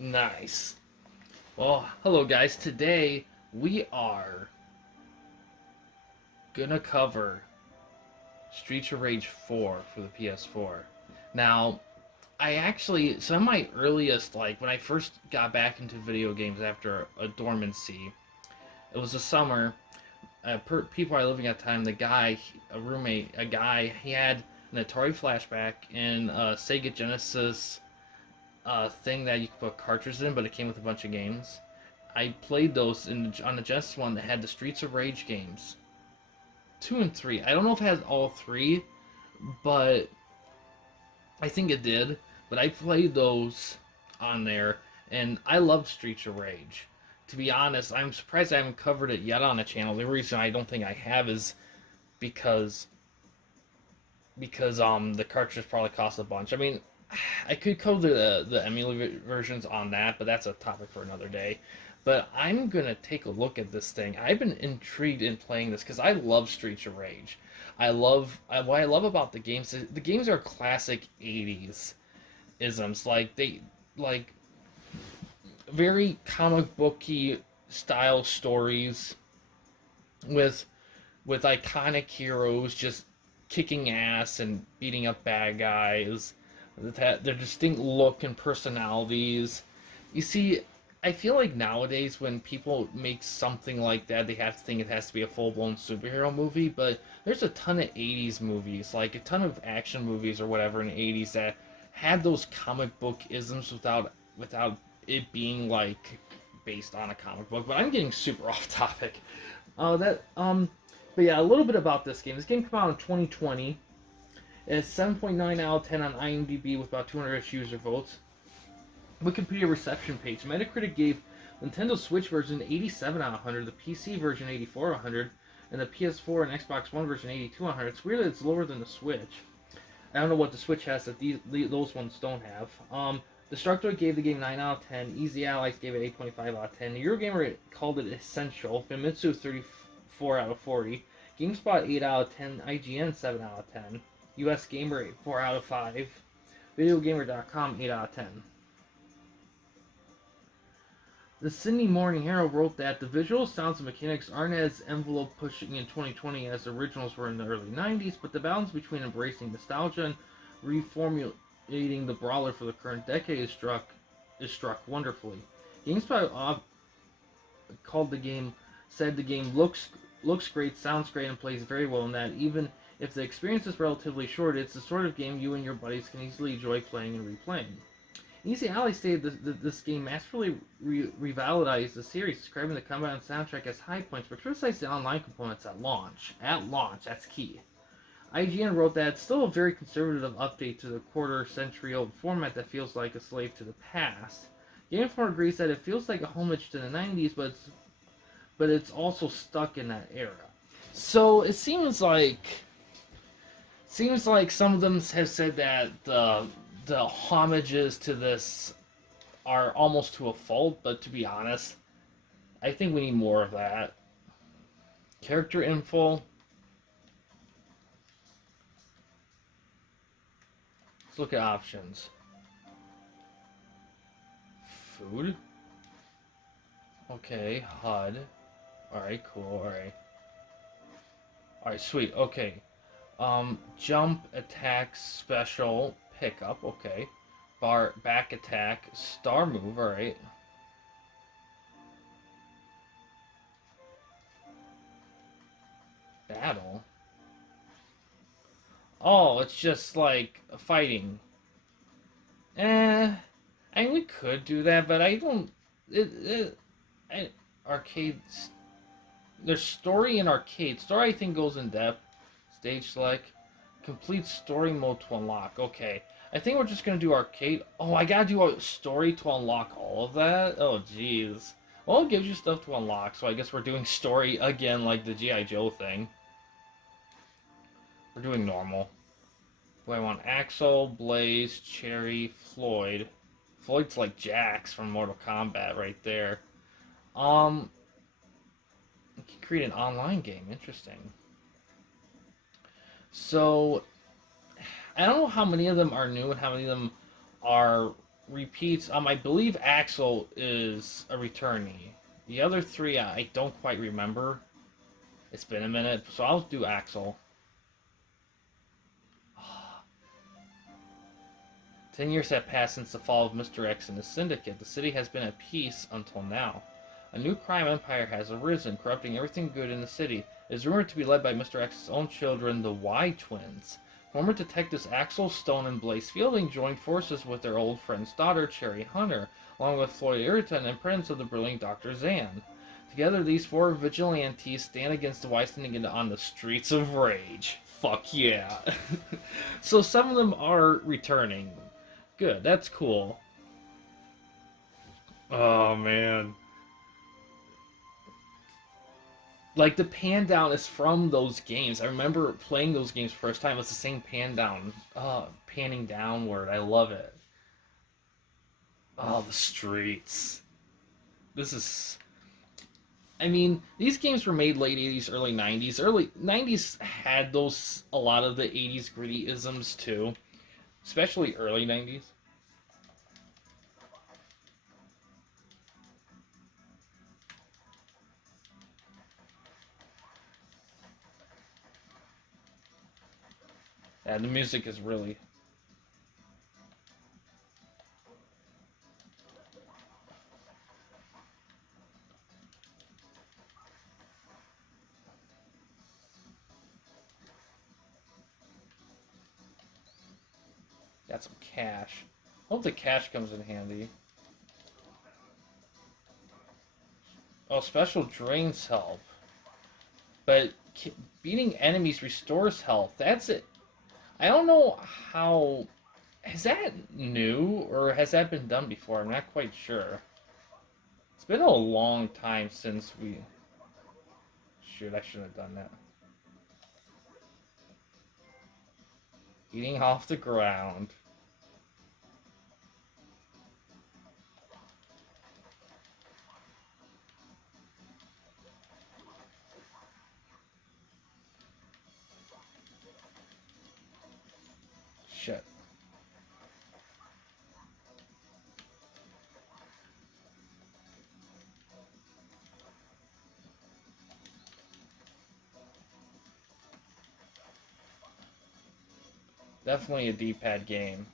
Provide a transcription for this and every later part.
Nice. Well, hello guys. Today we are gonna cover Streets of Rage 4 for the PS4. Now, I actually, some of my earliest, like when I first got back into video games after a dormancy, it was the summer. People I living at the time, the guy, a roommate, a guy, he had an Atari flashback and a Sega Genesis thing that you could put cartridges in, but it came with a bunch of games. I played those on the Genesis one that had the Streets of Rage games, 2 and 3. I don't know if it has all three, but I think it did. But I played those on there, and I loved Streets of Rage. To be honest, I'm surprised I haven't covered it yet on the channel. The reason I don't think I have is because the cartridge probably cost a bunch. I mean, I could cover the emulator versions on that, but that's a topic for another day. But I'm gonna take a look at this thing. I've been intrigued in playing this because I love Streets of Rage. What I love about the games. The games are classic '80s isms, like very comic booky style stories with iconic heroes just kicking ass and beating up bad guys. Their distinct look and personalities. You see, I feel like nowadays when people make something like that, they have to think it has to be a full blown superhero movie. But there's a ton of '80s movies, like a ton of action movies or whatever in the '80s that had those comic book isms without it being like based on a comic book. But I'm getting super off topic. But yeah, a little bit about this game. This game came out in 2020. It's 7.9 out of 10 on IMDb with about 200 user votes. Wikipedia reception page. Metacritic gave Nintendo Switch version 87 out of 100, the PC version 84 out of 100, and the PS4 and Xbox One version 82 out of 100. It's weird that it's lower than the Switch. I don't know what the Switch has that those ones don't have. Destructoid gave the game 9 out of 10. Easy Allies gave it 8.5 out of 10. The Eurogamer called it essential. Famitsu 34 out of 40. GameSpot 8 out of 10. IGN 7 out of 10. US Gamer 8, 4 out of 5. VideoGamer.com 8 out of 10. The Sydney Morning Herald wrote that the visual sounds and mechanics aren't as envelope pushing in 2020 as the originals were in the early 90s, but the balance between embracing nostalgia and reformulating the brawler for the current decade is struck wonderfully. GameSpot said the game looks great, sounds great, and plays very well, and that even if the experience is relatively short, it's the sort of game you and your buddies can easily enjoy playing and replaying. Easy Alley stated that this game masterfully revitalized the series, describing the combat and soundtrack as high points, but criticized the online components at launch. At launch, that's key. IGN wrote that it's still a very conservative update to the quarter-century-old format that feels like a slave to the past. Game Informer agrees that it feels like a homage to the 90s, but it's also stuck in that era. So it seems like some of them have said that the homages to this are almost to a fault, but to be honest, I think we need more of that. Character info. Let's look at options. Food. Okay, HUD. Alright, cool, alright. Alright, sweet, okay. Jump, attack, special, pickup, okay. Back attack, star move, alright. Battle. Oh, it's just like fighting. I mean, we could do that, but I don't. Arcade. There's story and arcade. Story, I think, goes in depth. Stage select. Complete story mode to unlock. Okay. I think we're just gonna do arcade. Oh, I gotta do a story to unlock all of that? Oh, jeez. Well, it gives you stuff to unlock, so I guess we're doing story again, like the G.I. Joe thing. We're doing normal. Do I want Axel, Blaze, Cherry, Floyd? Floyd's like Jax from Mortal Kombat right there. You can create an online game. Interesting. So, I don't know how many of them are new and how many of them are repeats. I believe Axel is a returnee. The other three, I don't quite remember. It's been a minute, so I'll do Axel. 10 years have passed since the fall of Mr. X and his syndicate. The city has been at peace until now. A new crime empire has arisen, corrupting everything good in the city. It is rumored to be led by Mr. X's own children, the Y twins. Former detectives Axel Stone and Blaze Fielding joined forces with their old friend's daughter, Cherry Hunter, along with Floyd Irritant and apprentice of the brilliant Dr. Zan. Together, these four vigilantes stand against the Y standing on the streets of rage. Fuck yeah. So some of them are returning. Good, that's cool. Oh man. Like the pan down is from those games. I remember playing those games first time. It's the same pan down, panning downward. I love it. Oh, the streets. This is. I mean, these games were made late '80s, early '90s. Early '90s had those a lot of the '80s gritty isms too, especially early '90s. Yeah, the music is really. Got some cash. Hope the cash comes in handy. Oh, special drains help. But beating enemies restores health. That's it. I don't know how. Is that new or has that been done before? I'm not quite sure. It's been a long time since we. Shoot, I shouldn't have done that. Eating off the ground. Shit. Definitely a D-pad game.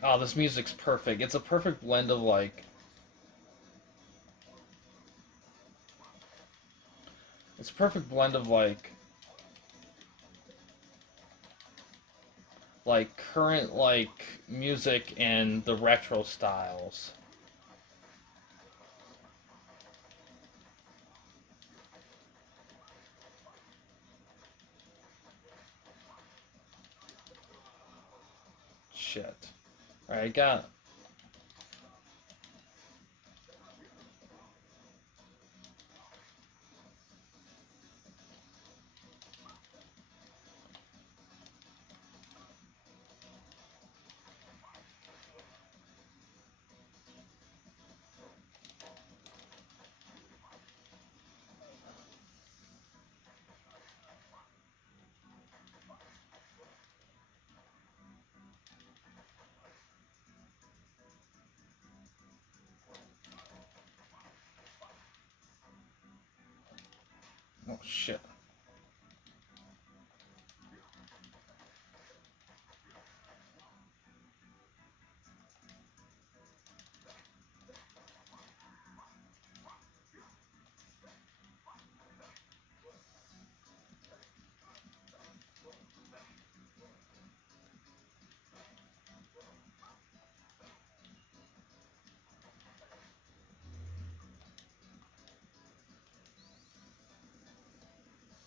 Oh, this music's perfect. It's a perfect blend of like. It's a perfect blend of like current like music and the retro styles. Shit. Alright, got. Oh shit.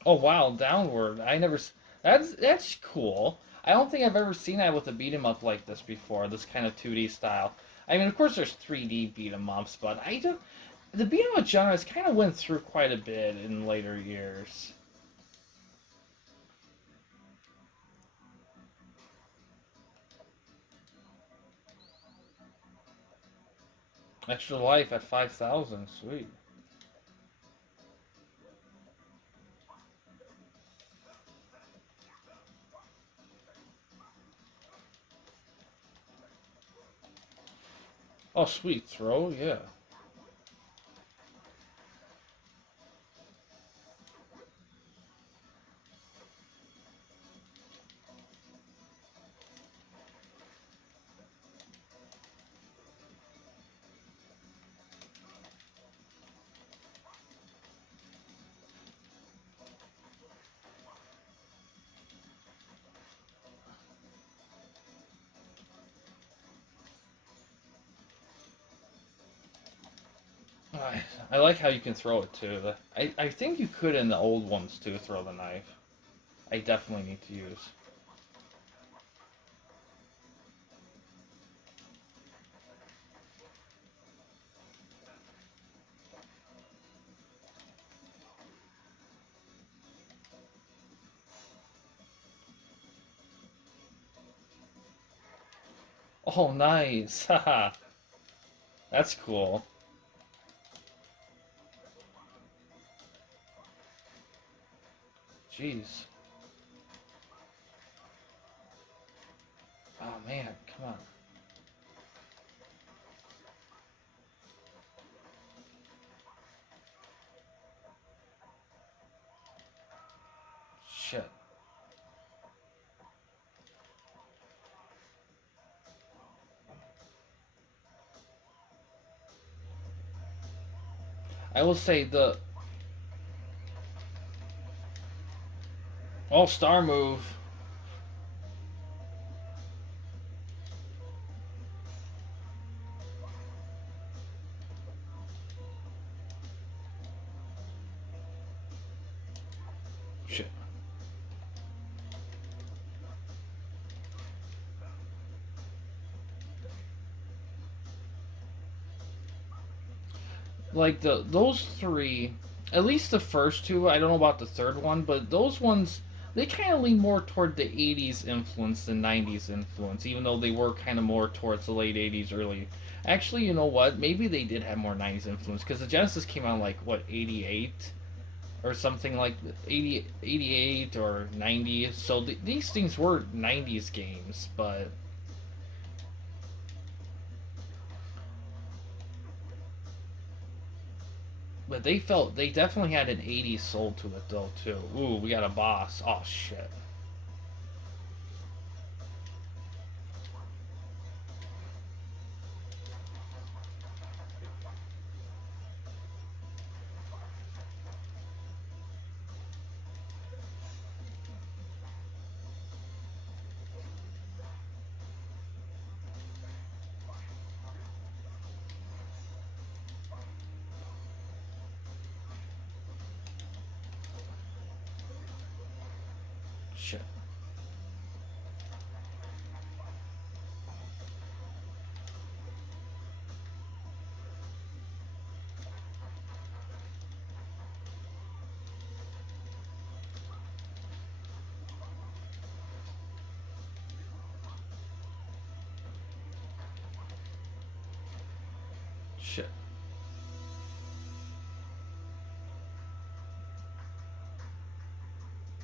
Oh wow, downward. I never. That's cool. I don't think I've ever seen that with a beat 'em up like this before. This kind of 2D style. I mean, of course, there's 3D beat 'em ups, but I don't. The beat 'em up genre has kind of went through quite a bit in later years. Extra life at 5,000. Sweet. Oh, sweet. Throw? Yeah. I like how you can throw it too. I think you could in the old ones too throw the knife. I definitely need to use. Oh, nice. Haha. That's cool. Jeez. Oh man, come on. Shit. I will say the all star move. Shit. Like those three, at least the first two. I don't know about the third one, but those ones they kind of lean more toward the '80s influence than '90s influence, even though they were kind of more towards the late '80s, early. Actually, you know what? Maybe they did have more '90s influence because the Genesis came out like what '88 or something like 80, 88 or 90. So these things were '90s games, but they definitely had an '80s soul to it though too. Ooh, we got a boss. Oh shit. Shit. Shit.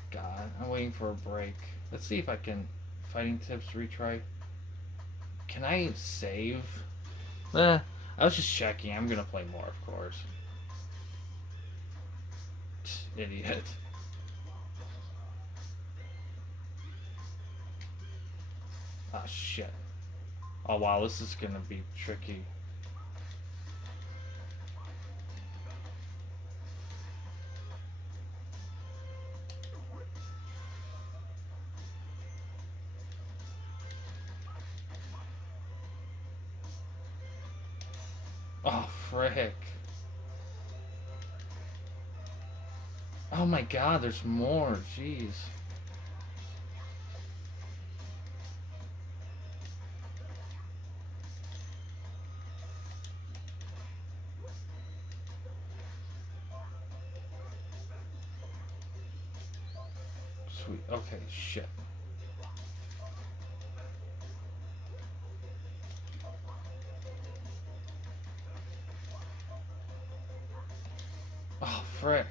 God, I'm waiting for a break. Let's see if I can fighting tips retry. Can I save? I was just checking. I'm gonna play more, of course. Idiot. Ah, shit. Oh wow, this is gonna be tricky. Oh frick. Oh my god, there's more. Jeez. Sweet. Okay, shit. Oh, frick.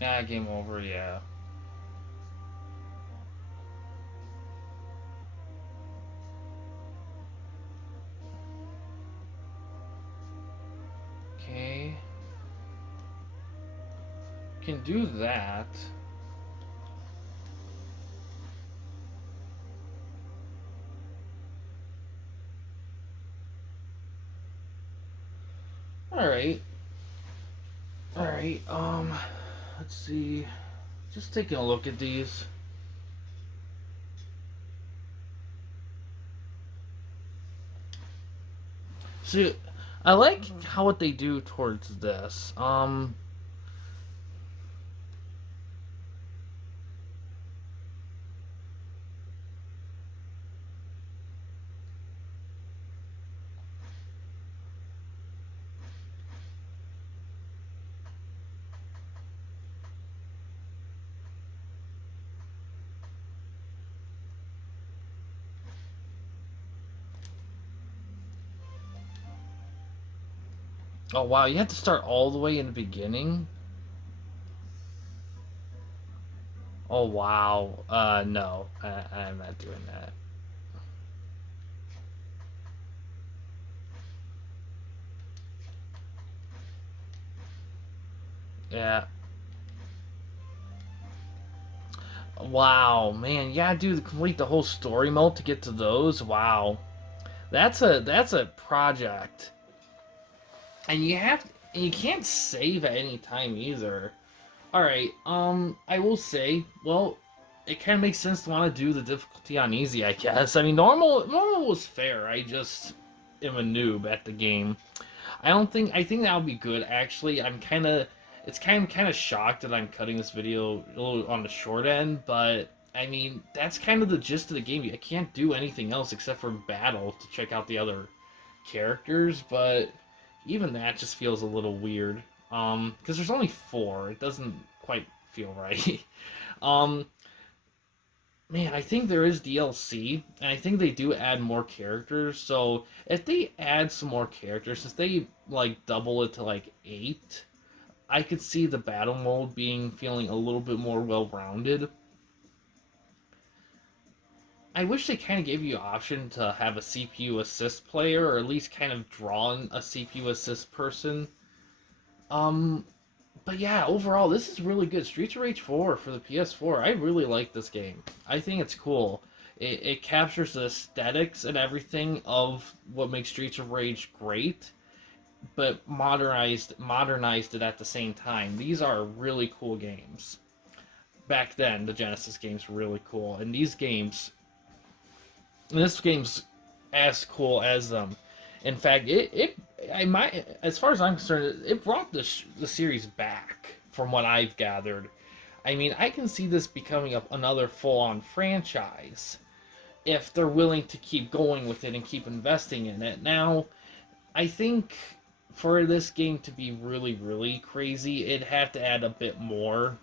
Ah, game over, yeah. Okay. Can do that. Alright. Alright, let's see. Just taking a look at these. See, I like how what they do towards this. Oh wow, you have to start all the way in the beginning? Oh wow. No, I'm not doing that. Yeah. Wow, man, you gotta do complete the whole story mode to get to those. Wow, that's a project, and you can't save at any time either. All right, I will say, well, it kind of makes sense to want to do the difficulty on easy, I guess. I mean, normal was fair. I just am a noob at the game. I think that would be good actually. It's kind of shocked that I'm cutting this video a little on the short end, but I mean, that's kind of the gist of the game. I can't do anything else except for battle to check out the other characters, but even that just feels a little weird. Because there's only four. It doesn't quite feel right. um, Man, I think there is DLC, and I think they do add more characters. So if they add some more characters, since they like double it to like 8, I could see the battle mode being feeling a little bit more well-rounded. I wish they kind of gave you an option to have a CPU assist player, or at least kind of draw in a CPU assist person. Um, but yeah, overall, this is really good. Streets of Rage 4 for the PS4. I really like this game. I think it's cool. It captures the aesthetics and everything of what makes Streets of Rage great, but modernized it at the same time. These are really cool games. Back then, the Genesis games were really cool, and this game's as cool as them. In fact, I might, as far as I'm concerned, it brought the series back from what I've gathered. I mean, I can see this becoming another full-on franchise if they're willing to keep going with it and keep investing in it. Now, I think for this game to be really, really crazy, it'd have to add a bit more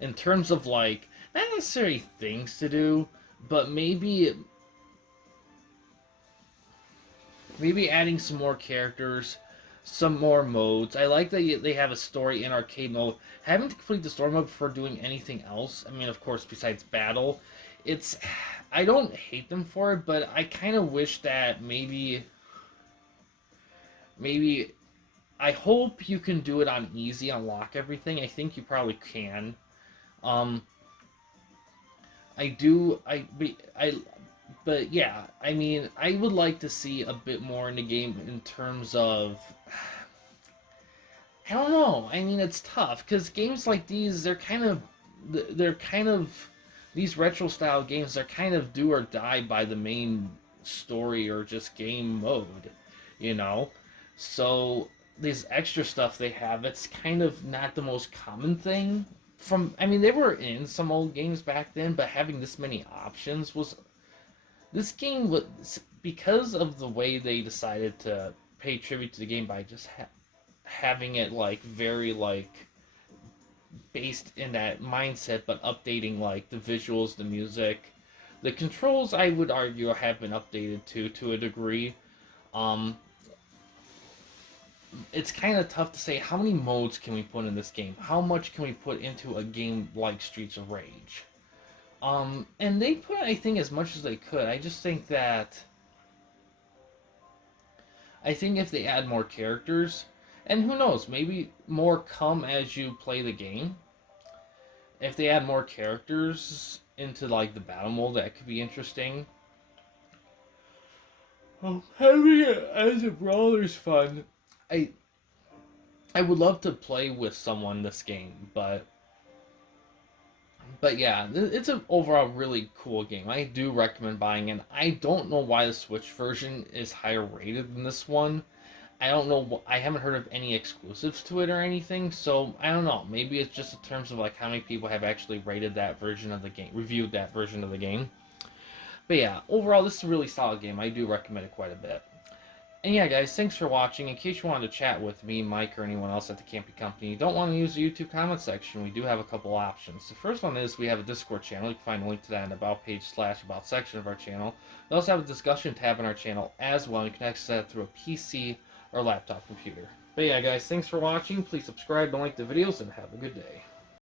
in terms of like not necessarily things to do, but maybe adding some more characters, some more modes. I like that they have a story in arcade mode. Having to complete the story mode before doing anything else. I mean, of course, besides battle, it's. I don't hate them for it, but I kind of wish that maybe. I hope you can do it on easy, unlock everything. I think you probably can. Um, I do. But yeah, I mean, I would like to see a bit more in the game in terms of. I don't know. I mean, it's tough because games like these, they're kind of, these retro style games, they're kind of do or die by the main story or just game mode, you know. So this extra stuff they have, it's kind of not the most common thing. I mean, they were in some old games back then, but having this many options was this game was because of the way they decided to pay tribute to the game by just having it like very like based in that mindset, but updating like the visuals, the music, the controls. I would argue have been updated to a degree. Um, it's kind of tough to say how many modes can we put in this game. How much can we put into a game like Streets of Rage? And they put, I think, as much as they could. I just think that I think if they add more characters, and who knows, maybe more come as you play the game. If they add more characters into like the battle mode, that could be interesting. Having it as a brawler is fun. I I would love to play with someone this game, but yeah, it's an overall really cool game. I do recommend buying it. I don't know why the Switch version is higher rated than this one. I don't know. I haven't heard of any exclusives to it or anything, so I don't know. Maybe it's just in terms of like how many people have actually rated that version of the game, reviewed that version of the game. But yeah, overall, this is a really solid game. I do recommend it quite a bit. And yeah, guys, thanks for watching. In case you wanted to chat with me, Mike, or anyone else at the Campy Company, you don't want to use the YouTube comment section, we do have a couple options. The first one is we have a Discord channel. You can find a link to that in the About page / About section of our channel. We also have a discussion tab on our channel as well. You can access that through a PC or laptop computer. But yeah, guys, thanks for watching. Please subscribe and like the videos, and have a good day.